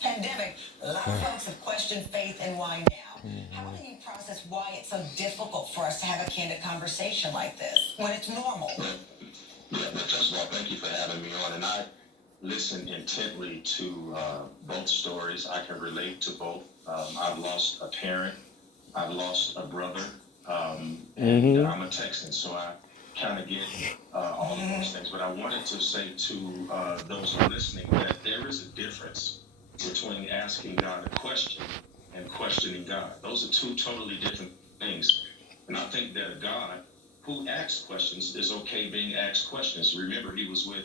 pandemic, a lot of folks have questioned faith and why now. How do you process why it's so difficult for us to have a candid conversation like this when it's normal? Yeah, but first of all, thank you for having me on. And I listen intently to both stories. I can relate to both. I've lost a parent, I've lost a brother, and I'm a Texan, so I kind of get all of those things. But I wanted to say to those who are listening that there is a difference between asking God a question and questioning God. Those are two totally different things. And I think that a God who asks questions is okay being asked questions. Remember, he was with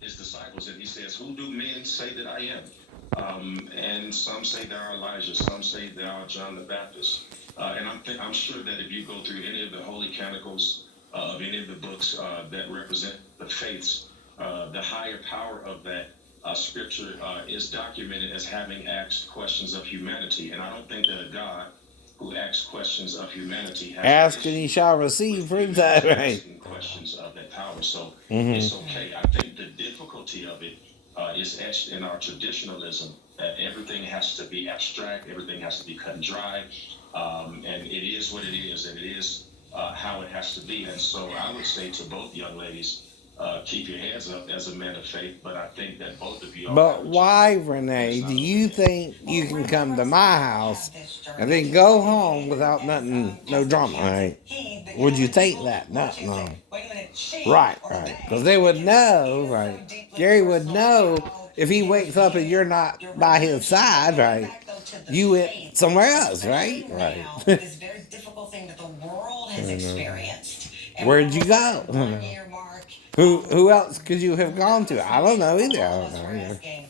his disciples and he says, "Who do men say that I am?" And some say thou art Elijah, some say thou art John the Baptist. And I'm sure that if you go through any of the holy canticles of any of the books that represent the faiths, the higher power of that scripture is documented as having asked questions of humanity. And I don't think that a God who asks questions of humanity has Ask and ye shall receive. Proves that, right? asking questions of that power. So it's okay. I think the difficulty of it is etched in our traditionalism that everything has to be abstract, everything has to be cut and dry, and it is what it is, and it is how it has to be. And so I would say to both young ladies, keep your hands up as a man of faith, but I think that both of you are. But why, Renee, do you think you can come to my house and then go home without nothing, no drama, right? Would you take that? No. Right. Because they would know, right? Gary would know if he wakes up and you're not by his side, right? You went somewhere else, right? Right. This very difficult thing that the world has experienced. Where'd you go? Who else could you have gone to? I don't know either. I don't know. Asking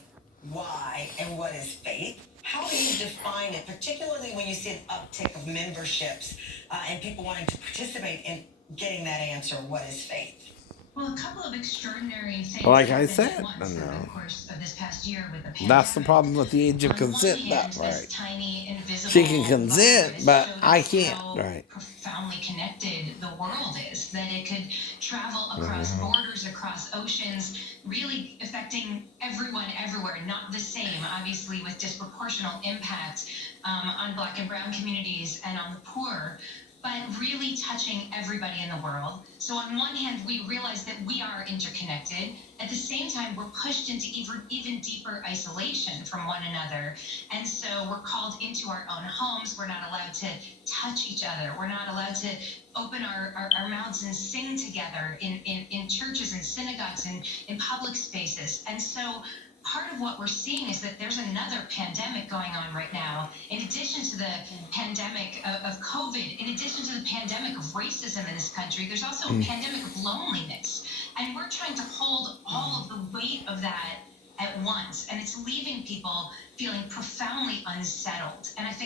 why and what is faith? How do you define it, particularly when you see an uptick of memberships and people wanting to participate in getting that answer, what is faith? Well, a couple of extraordinary things. Like I said, over the course of this past year with the pandemic. That's the problem with the age of consent, hand, right? Tiny, invisible She can consent, but I can't, how right? Profoundly connected the world is, that it could travel across borders, across oceans, really affecting everyone everywhere, not the same, obviously with disproportional impact on Black and Brown communities and on the poor, but really touching everybody in the world. So on one hand, we realize that we are interconnected. At the same time, we're pushed into even deeper isolation from one another. And so we're called into our own homes. We're not allowed to touch each other. We're not allowed to open our mouths and sing together in churches and synagogues and in public spaces. And so part of what we're seeing is that there's another pandemic going on right now. In addition to the pandemic of COVID, in addition to the pandemic of racism in this country, there's also a pandemic of loneliness. And we're trying to hold all of the weight of that at once. And it's leaving people feeling profoundly unsettled. And I think